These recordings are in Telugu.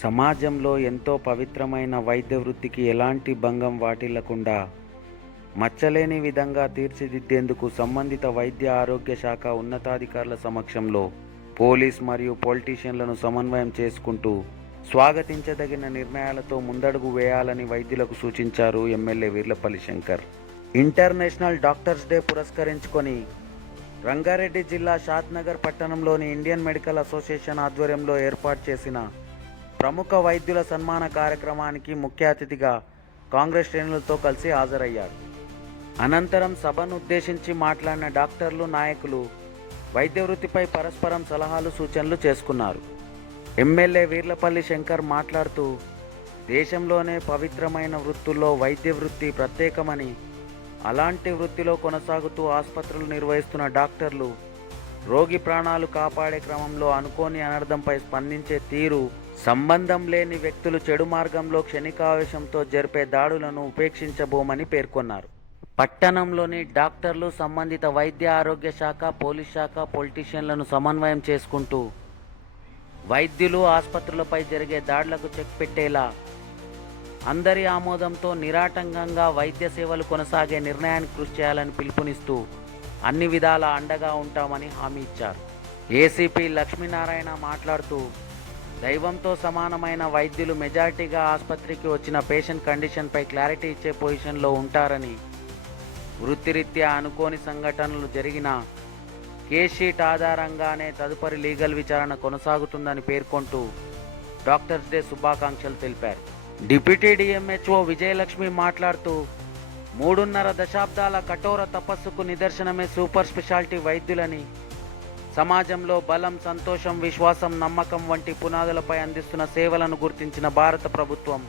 సమాజంలో ఎంతో పవిత్రమైన వైద్య వృత్తికి ఎలాంటి భంగం వాటిల్లకుండా మచ్చలేని విధంగా తీర్చిదిద్దేందుకు సంబంధిత వైద్య ఆరోగ్య శాఖ ఉన్నతాధికారుల సమక్షంలో పోలీస్ మరియు పొలిటీషియన్లను సమన్వయం చేసుకుంటూ స్వాగతించదగిన నిర్ణయాలతో ముందడుగు వేయాలని వైద్యులకు సూచించారు MLA Veerlapalli Shankar. International doctors day పురస్కరించుకొని రంగారెడ్డి జిల్లా షాద్నగర్ పట్టణంలోని ఇండియన్ మెడికల్ అసోసియేషన్ ఆధ్వర్యంలో ఏర్పాటు చేసిన ప్రముఖ వైద్యుల సన్మాన కార్యక్రమానికి ముఖ్య అతిథిగా కాంగ్రెస్ శ్రేణులతో కలిసి హాజరయ్యారు. అనంతరం సభను ఉద్దేశించి మాట్లాడిన డాక్టర్లు నాయకులు వైద్య వృత్తిపై పరస్పరం సలహాలు సూచనలు చేసుకున్నారు. ఎమ్మెల్యే వీర్లపల్లి శంకర్ మాట్లాడుతూ దేశంలోనే పవిత్రమైన వృత్తుల్లో వైద్య వృత్తి ప్రత్యేకమని అలాంటి వృత్తిలో కొనసాగుతూ ఆసుపత్రులు నిర్వహిస్తున్న డాక్టర్లు రోగి ప్రాణాలు కాపాడే క్రమంలో అనుకోని అనర్థంపై స్పందించే తీరు సంబంధం లేని వ్యక్తులు చెడు మార్గంలో క్షణికావేశంతో జరిపే దాడులను ఉపేక్షించబోమని పేర్కొన్నారు. పట్టణంలోని డాక్టర్లు సంబంధిత వైద్య ఆరోగ్య శాఖ పోలీస్ శాఖ పొలిటీషియన్లను సమన్వయం చేసుకుంటూ వైద్యులు ఆసుపత్రులపై జరిగే దాడులకు చెక్ పెట్టేలా అందరి ఆమోదంతో నిరాటంకంగా వైద్య సేవలు కొనసాగే నిర్ణయానికి కృషి చేయాలని పిలుపునిస్తూ అన్ని విధాల అండగా ఉంటామని హామీ ఇచ్చారు. ఏసీపీ లక్ష్మీనారాయణ మాట్లాడుతూ దైవంతో సమానమైన వైద్యులు మెజారిటీగా ఆసుపత్రికి వచ్చిన పేషెంట్ కండిషన్పై క్లారిటీ ఇచ్చే పొజిషన్లో ఉంటారని వృత్తిరీత్యా అనుకోని సంఘటనలు జరిగిన కేషీట్ ఆధారంగానే తదుపరి లీగల్ విచారణ కొనసాగుతుందని పేర్కొంటూ డాక్టర్స్ డే శుభాకాంక్షలు తెలిపారు. డిప్యూటీ డిఎంహెచ్ఓ విజయలక్ష్మి మాట్లాడుతూ మూడున్నర దశాబ్దాల కఠోర తపస్సుకు నిదర్శనమే సూపర్ స్పెషాలిటీ వైద్యులని సమాజంలో బలం సంతోషం విశ్వాసం నమ్మకం వంటి పునాదులపై అందిస్తున్న సేవలను గుర్తించిన భారత ప్రభుత్వం.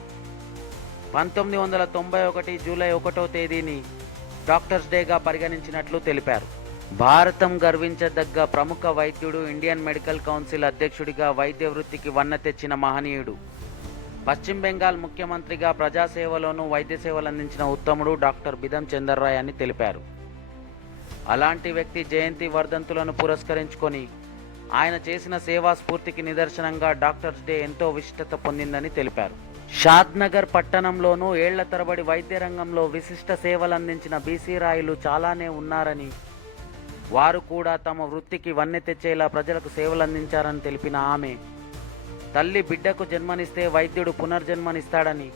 పంతొమ్మిది వందల తొంభై ఒకటి జూలై ఒకటో తేదీని డాక్టర్స్ డేగా పరిగణించినట్లు తెలిపారు. భారతం గర్వించదగ్గ ప్రముఖ వైద్యుడు ఇండియన్ మెడికల్ కౌన్సిల్ అధ్యక్షుడిగా వైద్య వృత్తికి వన్న తెచ్చిన మహనీయుడు. పశ్చిమ బెంగాల్ ముఖ్యమంత్రిగా ప్రజాసేవలోనూ వైద్య సేవలు అందించిన ఉత్తముడు డాక్టర్ బిదం చందర్రాయ్ అని తెలిపారు. అలాంటి వ్యక్తి జయంతి వర్ధంతులను పురస్కరించుకొని ఆయన చేసిన సేవా స్ఫూర్తికి నిదర్శనంగా డాక్టర్స్ డే ఎంతో విశిష్టత పొందిందని తెలిపారు. షాద్నగర్ పట్టణంలోనూ ఏళ్ళ తరబడి వైద్య రంగంలో విశిష్ట సేవలందించిన బీసీ రాయులు చాలానే ఉన్నారని వారు కూడా తమ వృత్తికి వన్నె తెచ్చేలా ప్రజలకు సేవలందించారని తెలిపిన ఆమె తల్లి బిడ్డకు జన్మనిస్తే వైద్యుడు పునర్జన్మనిస్తాడని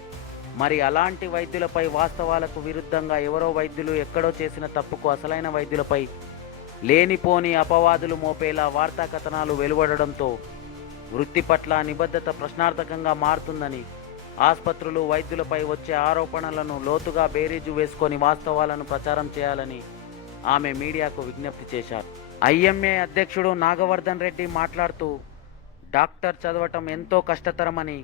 మరి అలాంటి వైద్యులపై వాస్తవాలకు విరుద్ధంగా ఎవరో వైద్యులు ఎక్కడో చేసిన తప్పుకు అసలైన వైద్యులపై లేనిపోని అపవాదులు మోపేలా వార్తా కథనాలు వెలువడడంతో వృత్తి పట్ల నిబద్ధత ప్రశ్నార్థకంగా మారుతుందని ఆసుపత్రులు వైద్యులపై వచ్చే ఆరోపణలను లోతుగా బేరీజు వేసుకొని వాస్తవాలను ప్రచారం చేయాలని ఆమె మీడియాకు విజ్ఞప్తి చేశారు. ఐఎంఏ అధ్యక్షుడు నాగవర్ధన్ రెడ్డి మాట్లాడుతూ డాక్టర్ చదవటం ఎంతో కష్టతరమని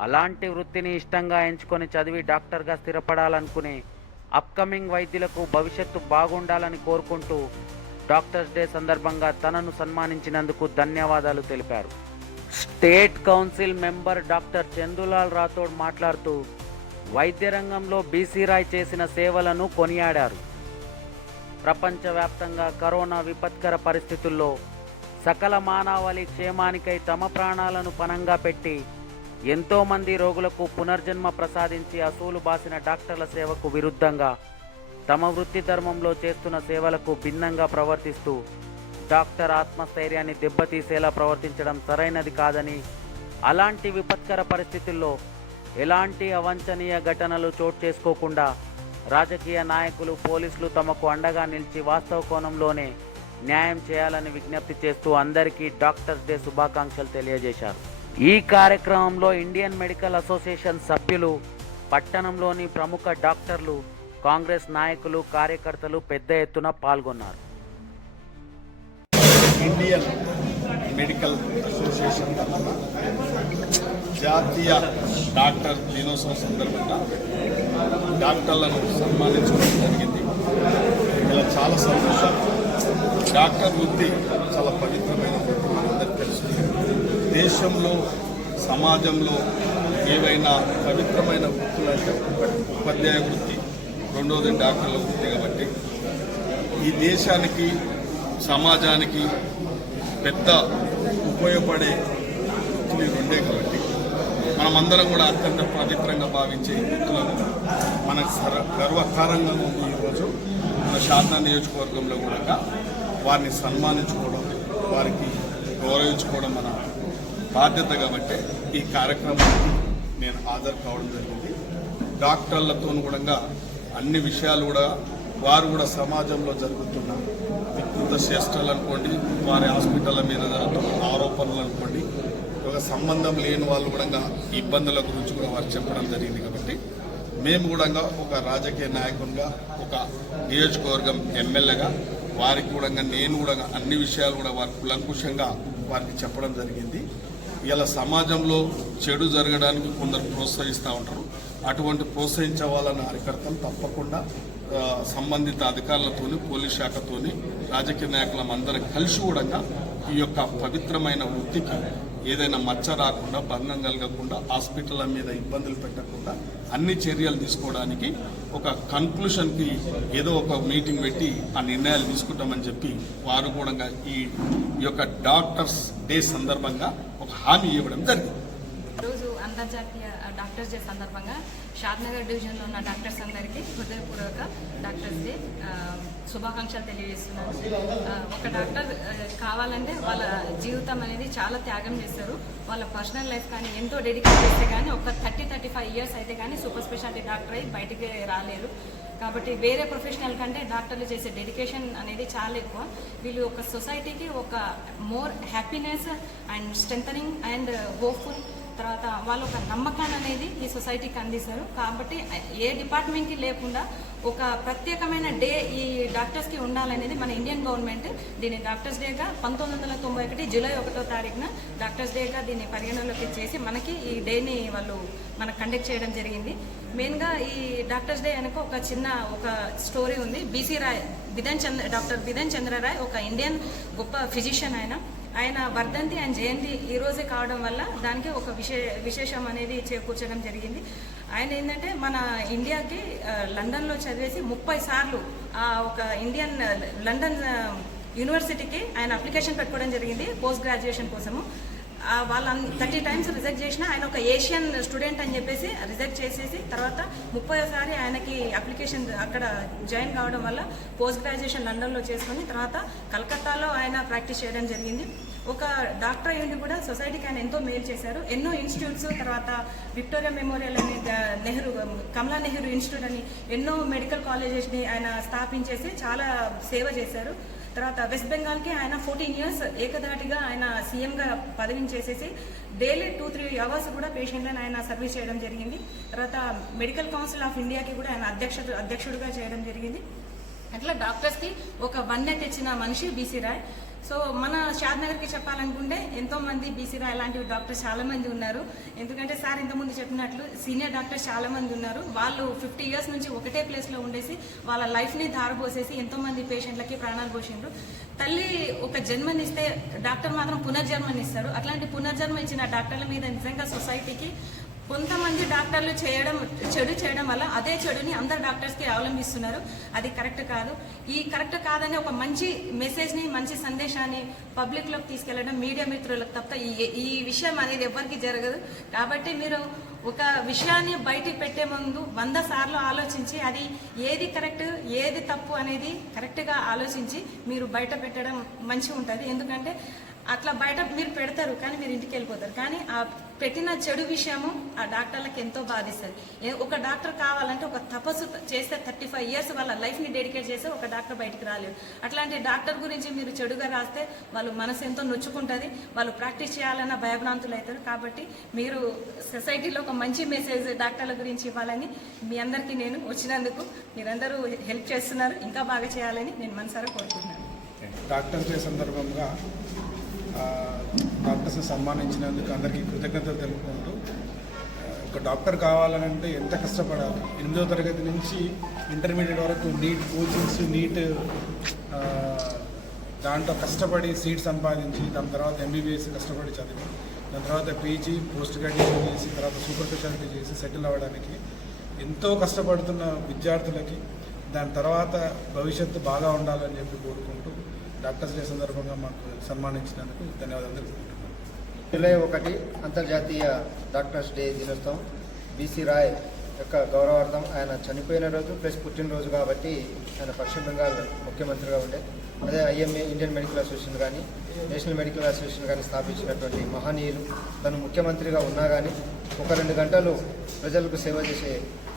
అలాంటి వృత్తిని ఇష్టంగా ఎంచుకొని చదివి డాక్టర్గా స్థిరపడాలనుకునే అప్కమింగ్ వైద్యులకు భవిష్యత్తు బాగుండాలని కోరుకుంటూ డాక్టర్స్ డే సందర్భంగా తనను సన్మానించినందుకు ధన్యవాదాలు తెలిపారు. State council member doctor Chandulal Rathod మాట్లాడుతూ వైద్య రంగంలో బీసీ రాయ్ చేసిన సేవలను కొనియాడారు. ప్రపంచవ్యాప్తంగా కరోనా విపత్కర పరిస్థితుల్లో సకల మానవాళి క్షేమానికై తమ ప్రాణాలను పణంగా పెట్టి ఎంతో మంది రోగులకు పునర్జన్మ ప్రసాదించి అసూలు బాసిన డాక్టర్ల సేవకు విరుద్ధంగా తమ వృత్తి ధర్మంలో చేస్తున్న సేవలకు భిన్నంగా ప్రవర్తిస్తూ డాక్టర్ ఆత్మస్థైర్యాన్ని దెబ్బతీసేలా ప్రవర్తించడం సరైనది కాదని అలాంటి విపత్కర పరిస్థితుల్లో ఎలాంటి అవంచనీయ ఘటనలు చోటు చేసుకోకుండా రాజకీయ నాయకులు పోలీసులు తమకు అండగా నిలిచి వాస్తవ కోణంలోనే న్యాయం చేయాలని విజ్ఞప్తి చేస్తూ అందరికీ డాక్టర్స్ డే శుభాకాంక్షలు తెలియజేశారు. ఈ కార్యక్రమంలో ఇండియన్ మెడికల్ అసోసియేషన్ సభ్యులు పట్టణంలోని ప్రముఖ డాక్టర్లు కాంగ్రెస్ నాయకులు కార్యకర్తలు పెద్ద ఎత్తున పాల్గొన్నారు. ఇండియన్ మెడికల్ అసోసియేషన్ జాతీయ డాక్టర్ దినోత్సవం సందర్భంగా డాక్టర్లను సన్మానించడం జరిగింది. ఇలా చాలా సంతోషం డాక్టర్ వృత్తి చాలా పవిత్రమైన వృత్తి దేశంలో సమాజంలో ఏవైనా పవిత్రమైన వృత్తులు అంటే ఉపాధ్యాయ వృత్తి రెండవది డాక్టర్ల వృత్తి కాబట్టి ఈ దేశానికి సమాజానికి పెద్ద ఉపయోగపడే వృత్తులు రెండే కాబట్టి మనమందరం కూడా అత్యంత పవిత్రంగా భావించే వృత్తులను మనకు సర గర్వకారంగా ఉంది ఈరోజు మన శారదా నియోజకవర్గంలో కూడా వారిని సన్మానించుకోవడం వారికి గౌరవించుకోవడం మన బాధ్యత కాబట్టి ఈ కార్యక్రమానికి నేను హాజరు కావడం జరిగింది. డాక్టర్లతో కూడా అన్ని విషయాలు కూడా వారు కూడా సమాజంలో జరుగుతున్న వికృత చేష్టలు అనుకోండి వారి హాస్పిటల్ మీద జరుగుతున్న ఆరోపణలు అనుకోండి ఒక సంబంధం లేని వాళ్ళు కూడా ఇబ్బందుల గురించి కూడా వారు చెప్పడం జరిగింది కాబట్టి మేము కూడా ఒక రాజకీయ నాయకునిగా ఒక నియోజకవర్గం ఎమ్మెల్యేగా వారికి కూడా నేను కూడా అన్ని విషయాలు కూడా వారికి కులంకుశంగా వారికి చెప్పడం జరిగింది. ఇలా సమాజంలో చెడు జరగడానికి కొందరు ప్రోత్సహిస్తూ ఉంటారు. అటువంటి ప్రోత్సహించే అరికర్తలు కార్యకర్తలు తప్పకుండా సంబంధిత అధికారులతోని పోలీస్ శాఖతోని రాజకీయ నాయకులం అందరం కలిసి కూడా ఈ యొక్క పవిత్రమైన వృత్తికి ఏదైనా మచ్చ రాకుండా భంగం కలగకుండా హాస్పిటల్ మీద ఇబ్బందులు పెట్టకుండా అన్ని చర్యలు తీసుకోవడానికి ఒక కన్క్లూషన్కి ఏదో ఒక మీటింగ్ పెట్టి ఆ నిర్ణయాలు తీసుకుంటామని చెప్పి వారు కూడా ఈ ఈ యొక్క డాక్టర్స్ డే సందర్భంగా ఒక హామీ ఇవ్వడం జరిగింది. రోజు అంతర్జాతీయ డాక్టర్స్ డే సందర్భంగా షాద్నగర్ డివిజన్లో ఉన్న డాక్టర్స్ అందరికీ హృదయపూర్వక డాక్టర్స్ డే శుభాకాంక్షలు తెలియజేస్తున్నాను. ఒక డాక్టర్ కావాలంటే వాళ్ళ జీవితం అనేది చాలా త్యాగం చేస్తారు. వాళ్ళ పర్సనల్ లైఫ్ కానీ ఎంతో డెడికేట్ చేస్తే కానీ ఒక థర్టీ థర్టీ ఫైవ్ ఇయర్స్ అయితే కానీ సూపర్ స్పెషాలిటీ డాక్టర్ అయి బయటికి రాలేరు. కాబట్టి వేరే ప్రొఫెషనల్ కంటే డాక్టర్లు చేసే డెడికేషన్ అనేది చాలా ఎక్కువ. వీళ్ళు ఒక సొసైటీకి ఒక more happiness and strengthening and hopeful తర్వాత వాళ్ళు ఒక నమ్మకాన్ని అనేది ఈ సొసైటీకి అందిస్తారు. కాబట్టి ఏ డిపార్ట్మెంట్కి లేకుండా ఒక ప్రత్యేకమైన డే ఈ డాక్టర్స్కి ఉండాలనేది మన ఇండియన్ గవర్నమెంట్ దీన్ని డాక్టర్స్ డేగా పంతొమ్మిది వందల తొంభై ఒకటి జూలై ఒకటో తారీఖున డాక్టర్స్ డేగా దీన్ని పరిగణలోకి చేసి మనకి ఈ డేని వాళ్ళు మనకు కండక్ట్ చేయడం జరిగింది. మెయిన్గా ఈ డాక్టర్స్ డే వెనుక ఒక చిన్న ఒక స్టోరీ ఉంది. బీసీ రాయ్ బిధన్ చంద్ర డాక్టర్ బిధన్ చంద్రరాయ్ ఒక ఇండియన్ గొప్ప ఫిజిషియన్ ఆయన. ఆయన వర్ధంతి అండ్ జయంతి ఈ రోజే కావడం వల్ల దానికి ఒక విశే విశేషం అనేది చేకూర్చడం జరిగింది. ఆయన ఏంటంటే మన ఇండియాకి లండన్లో చదివేసి ముప్పై సార్లు ఆ ఒక ఇండియన్ లండన్ యూనివర్సిటీకి ఆయన అప్లికేషన్ పెట్టుకోవడం జరిగింది పోస్ట్ గ్రాడ్యుయేషన్ కోసము. వాళ్ళ థర్టీ టైమ్స్ రిజెక్ట్ చేసిన ఆయన ఒక ఏషియన్ స్టూడెంట్ అని చెప్పేసి రిజెక్ట్ చేసేసి తర్వాత ముప్పైసారి ఆయనకి అప్లికేషన్ అక్కడ జాయిన్ కావడం వల్ల పోస్ట్ గ్రాడ్యుయేషన్ లండన్లో చేసుకుని తర్వాత కలకత్తాలో ఆయన ప్రాక్టీస్ చేయడం జరిగింది. ఒక డాక్టర్ అయ్యింది కూడా సొసైటీకి ఆయన ఎంతో మేలు చేశారు. ఎన్నో ఇన్స్టిట్యూట్స్ తర్వాత విక్టోరియా మెమోరియల్ అని నెహ్రూ కమలా నెహ్రూ ఇన్స్టిట్యూట్ అని ఎన్నో మెడికల్ కాలేజెస్ని ఆయన స్థాపించేసి చాలా సేవ చేశారు. తర్వాత వెస్ట్ బెంగాల్కి ఆయన ఫోర్టీన్ ఇయర్స్ ఏకధాటిగా ఆయన సీఎంగా పదవిని చేసేసి డైలీ టూ త్రీ అవర్స్ కూడా పేషెంట్లను ఆయన సర్వీస్ చేయడం జరిగింది. తర్వాత మెడికల్ కౌన్సిల్ ఆఫ్ ఇండియాకి కూడా ఆయన అధ్యక్షుడు అధ్యక్షుడిగా చేయడం జరిగింది. అట్లా డాక్టర్స్కి ఒక వన్నె తెచ్చిన మనిషి బీసీ రాయ్. సో మన షాద్నగర్కి చెప్పాలనుకుంటే ఎంతో మంది బీసీ రాయ్ డాక్టర్స్ చాలామంది ఉన్నారు. ఎందుకంటే సార్ ఇంతకుముందు చెప్పినట్లు సీనియర్ డాక్టర్స్ చాలామంది ఉన్నారు. వాళ్ళు ఫిఫ్టీ ఇయర్స్ నుంచి ఒకటే ప్లేస్లో ఉండేసి వాళ్ళ లైఫ్ని ధారపోసేసి ఎంతో మంది పేషెంట్లకి ప్రాణాలు పోసిండ్రు. తల్లి ఒక జన్మనిస్తే డాక్టర్ మాత్రం పునర్జన్మనిస్తారు. అట్లాంటి పునర్జన్మ ఇచ్చిన డాక్టర్ల మీద నిజంగా సొసైటీకి కొంతమంది డాక్టర్లు చేయడం చెడు చేయడం వల్ల అదే చెడుని అందరు డాక్టర్స్కి అవలంబిస్తున్నారు. అది కరెక్ట్ కాదు. ఈ కరెక్ట్ కాదని ఒక మంచి మెసేజ్ని మంచి సందేశాన్ని పబ్లిక్లోకి తీసుకెళ్ళడం మీడియా మిత్రులకు తప్ప ఈ ఈ విషయం అనేది ఎవరికి జరగదు. కాబట్టి మీరు ఒక విషయాన్ని బయటికి పెట్టే ముందు వంద సార్లు ఆలోచించి అది ఏది కరెక్ట్ ఏది తప్పు అనేది కరెక్ట్గా ఆలోచించి మీరు బయట పెట్టడం మంచిగా ఉంటుంది ఎందుకంటే అట్లా బయట మీరు పెడతారు కానీ మీరు ఇంటికి వెళ్ళిపోతారు. కానీ ఆ పెట్టిన చెడు విషయము ఆ డాక్టర్లకు ఎంతో బాధిస్తుంది. ఒక డాక్టర్ కావాలంటే ఒక తపస్సు చేస్తే థర్టీ ఫైవ్ ఇయర్స్ వాళ్ళ లైఫ్ని డెడికేట్ చేస్తే ఒక డాక్టర్ బయటికి రాలేదు అట్లాంటి డాక్టర్ గురించి మీరు చెడుగా రాస్తే వాళ్ళు మనసు ఎంతో నొచ్చుకుంటుంది వాళ్ళు ప్రాక్టీస్ చేయాలన్న భయభ్రాంతులు అవుతారు. కాబట్టి మీరు సొసైటీలో ఒక మంచి మెసేజ్ డాక్టర్ల గురించి ఇవ్వాలని మీ అందరికీ నేను వచ్చినందుకు మీరందరూ హెల్ప్ చేస్తున్నారు ఇంకా బాగా చేయాలని నేను మనసారా కోరుకుంటున్నాను. డాక్టర్ డే సందర్భంగా డాక్టర్స్ డాక్టర్స్ని సన్మానించినందుకు అందరికీ కృతజ్ఞతలు తెలుపుకుంటూ ఒక డాక్టర్ కావాలనంటే ఎంత కష్టపడాలి? ఎనిమిదో తరగతి నుంచి ఇంటర్మీడియట్ వరకు నీట్ కోచింగ్స్ నీట్ దాంట్లో కష్టపడి సీట్ సంపాదించి దాని తర్వాత ఎంబీబీఎస్ కష్టపడి చదివి దాని తర్వాత పీజీ పోస్ట్ గ్రాడ్యుయేషన్ చేసి తర్వాత సూపర్ స్పెషాలిటీ చేసి సెటిల్ అవ్వడానికి ఎంతో కష్టపడుతున్న విద్యార్థులకి దాని తర్వాత భవిష్యత్తు బాగా ఉండాలని చెప్పి కోరుకుంటూ డాక్టర్స్ డే సందర్భంగా మాకు సన్మానించినందుకు ధన్యవాదాలు తెలుపుకుంటున్నాను జూలై ఒకటి అంతర్జాతీయ డాక్టర్స్ డే దినోత్సవం. బీసీ రాయ్ యొక్క గౌరవార్థం ఆయన చనిపోయిన రోజు ప్లస్ పుట్టినరోజు కాబట్టి ఆయన పశ్చిమ బెంగాల్ ముఖ్యమంత్రిగా ఉండే. అదే ఐఎంఏ ఇండియన్ మెడికల్ అసోసియేషన్ కానీ నేషనల్ మెడికల్ అసోసియేషన్ కానీ స్థాపించినటువంటి మహనీయులు. తను ముఖ్యమంత్రిగా ఉన్నా కానీ ఒక రెండు గంటలు ప్రజలకు సేవ చేసే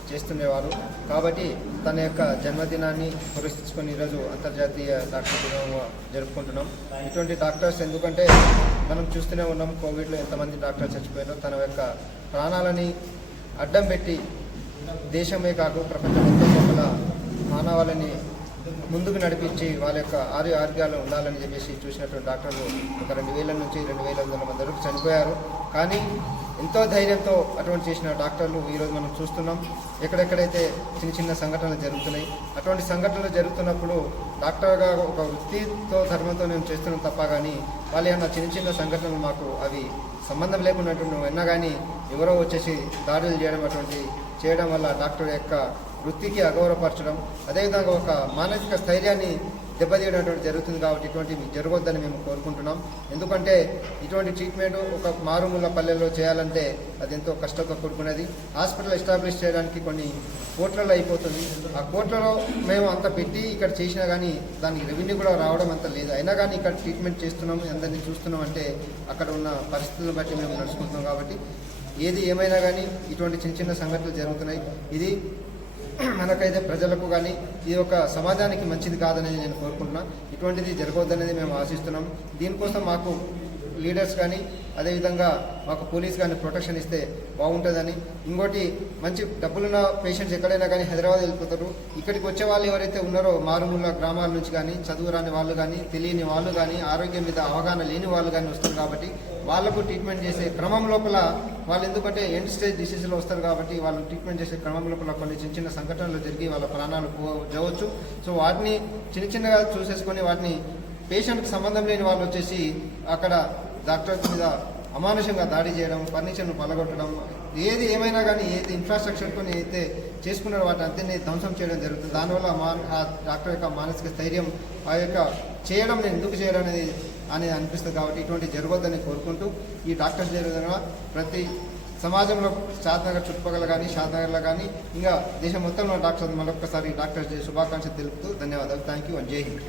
చేస్తుండేవారు కాబట్టి తన యొక్క జన్మదినాన్ని పురస్కరించుకొని ఈరోజు అంతర్జాతీయ డాక్టర్ దినంగా జరుపుకుంటున్నాం. ఇటువంటి డాక్టర్స్ ఎందుకంటే మనం చూస్తూనే ఉన్నాం కోవిడ్లో ఎంతమంది డాక్టర్లు చచ్చిపోయారో తన యొక్క ప్రాణాలని అడ్డం పెట్టి దేశమే కాకు ప్రపంచం మొత్తం లోపల మానవాళిని ముందుకు నడిపించి వాళ్ళ యొక్క ఆరు ఆరోగ్యాలు ఉండాలని చెప్పేసి చూసినటువంటి డాక్టర్లు ఒక రెండు వేల నుంచి రెండు వేల వందల మంది వరకు చనిపోయారు. కానీ ఎంతో ధైర్యంతో అటువంటి చేసిన డాక్టర్లు ఈరోజు మనం చూస్తున్నాం. ఎక్కడెక్కడైతే చిన్న చిన్న సంఘటనలు జరుగుతున్నాయి. అటువంటి సంఘటనలు జరుగుతున్నప్పుడు డాక్టర్గా ఒక వృత్తితో ధర్మంతో నేను చేస్తున్నాం తప్ప కానీ వాళ్ళు ఏమన్నా చిన్న చిన్న సంఘటనలు మాకు అవి సంబంధం లేకున్నట్టు నువ్వు విన్నా కానీ ఎవరో వచ్చేసి దాడులు చేయడం అటువంటి చేయడం వల్ల డాక్టర్ యొక్క వృత్తికి అగౌరవపరచడం అదేవిధంగా ఒక మానసిక స్థైర్యాన్ని దెబ్బతీయడం జరుగుతుంది కాబట్టి ఇటువంటివి జరగొద్దని మేము కోరుకుంటున్నాం. ఎందుకంటే ఇటువంటి ట్రీట్మెంట్ ఒక మారుమూల పల్లెల్లో చేయాలంటే అది ఎంతో కష్టంతో కూడుకున్నది. హాస్పిటల్ ఎస్టాబ్లిష్ చేయడానికి కొన్ని కోట్లలో అయిపోతుంది. ఆ కోట్లలో మేము అంత పెట్టి ఇక్కడ చేసినా కానీ దానికి రెవెన్యూ కూడా రావడం అంత లేదు. అయినా కానీ ఇక్కడ ట్రీట్మెంట్ చేస్తున్నాం అందరినీ చూస్తున్నాం అంటే అక్కడ ఉన్న పరిస్థితులను బట్టి మేము నడుచుకుంటున్నాం కాబట్టి ఏది ఏమైనా కానీ ఇటువంటి చిన్న చిన్న సంఘటనలు జరుగుతున్నాయి. ఇది మనకైతే ప్రజలకు కానీ ఇది ఒక సమాజానికి మంచిది కాదనేది నేను కోరుకుంటున్నాను ఇటువంటిది జరగవద్దనేది మేము ఆశిస్తున్నాం. దీనికోసం మాకు లీడర్స్ కానీ అదేవిధంగా మాకు పోలీస్ కానీ ప్రొటెక్షన్ ఇస్తే బాగుంటుందని. ఇంకోటి మంచి డబ్బులున్న పేషెంట్స్ ఎక్కడైనా కానీ హైదరాబాద్ వెళ్ళిపోతారు. ఇక్కడికి వచ్చే వాళ్ళు ఎవరైతే ఉన్నారో మారుమూల గ్రామాల నుంచి కానీ చదువు రాని వాళ్ళు కానీ తెలియని వాళ్ళు కానీ ఆరోగ్యం మీద అవగాహన లేని వాళ్ళు కానీ వస్తారు కాబట్టి వాళ్ళకు ట్రీట్మెంట్ చేసే క్రమం లోపల వాళ్ళు ఎందుకంటే ఎండ్ స్టేజ్ డిసీజ్లో వస్తారు కాబట్టి వాళ్ళు ట్రీట్మెంట్ చేసే క్రమం లోపల కొన్ని చిన్న చిన్న సంఘటనలు జరిగి వాళ్ళ ప్రాణాలు పోవచ్చు. సో వాటిని చిన్న చిన్నగా చూసేసుకొని వాటిని పేషెంట్కి సంబంధం లేని వాళ్ళు వచ్చేసి అక్కడ డాక్టర్ మీద అమానుషంగా దాడి చేయడం ఫర్నిచర్ను పలగొట్టడం ఏది ఏమైనా కానీ ఏది ఇన్ఫ్రాస్ట్రక్చర్ కొన్ని అయితే చేసుకున్న వాటి అంతనే ధ్వంసం చేయడం జరుగుతుంది. దానివల్ల మా ఆ డాక్టర్ యొక్క మానసిక స్థైర్యం ఆ యొక్క చేయడం నేను ఎందుకు చేయడం అనేది అనేది అనిపిస్తుంది కాబట్టి ఇటువంటి జరగొద్దని కోరుకుంటూ ఈ డాక్టర్స్ జరగడం ప్రతి సమాజంలో షాద్నగర్ చుట్టుపక్కల కానీ షాద్నగర్లో కానీ ఇంకా దేశం మొత్తంలో డాక్టర్స్ మరొకసారి డాక్టర్స్ డే శుభాకాంక్షలు తెలుపుతూ ధన్యవాదాలు. థ్యాంక్ యూ అండ్ జై హింద్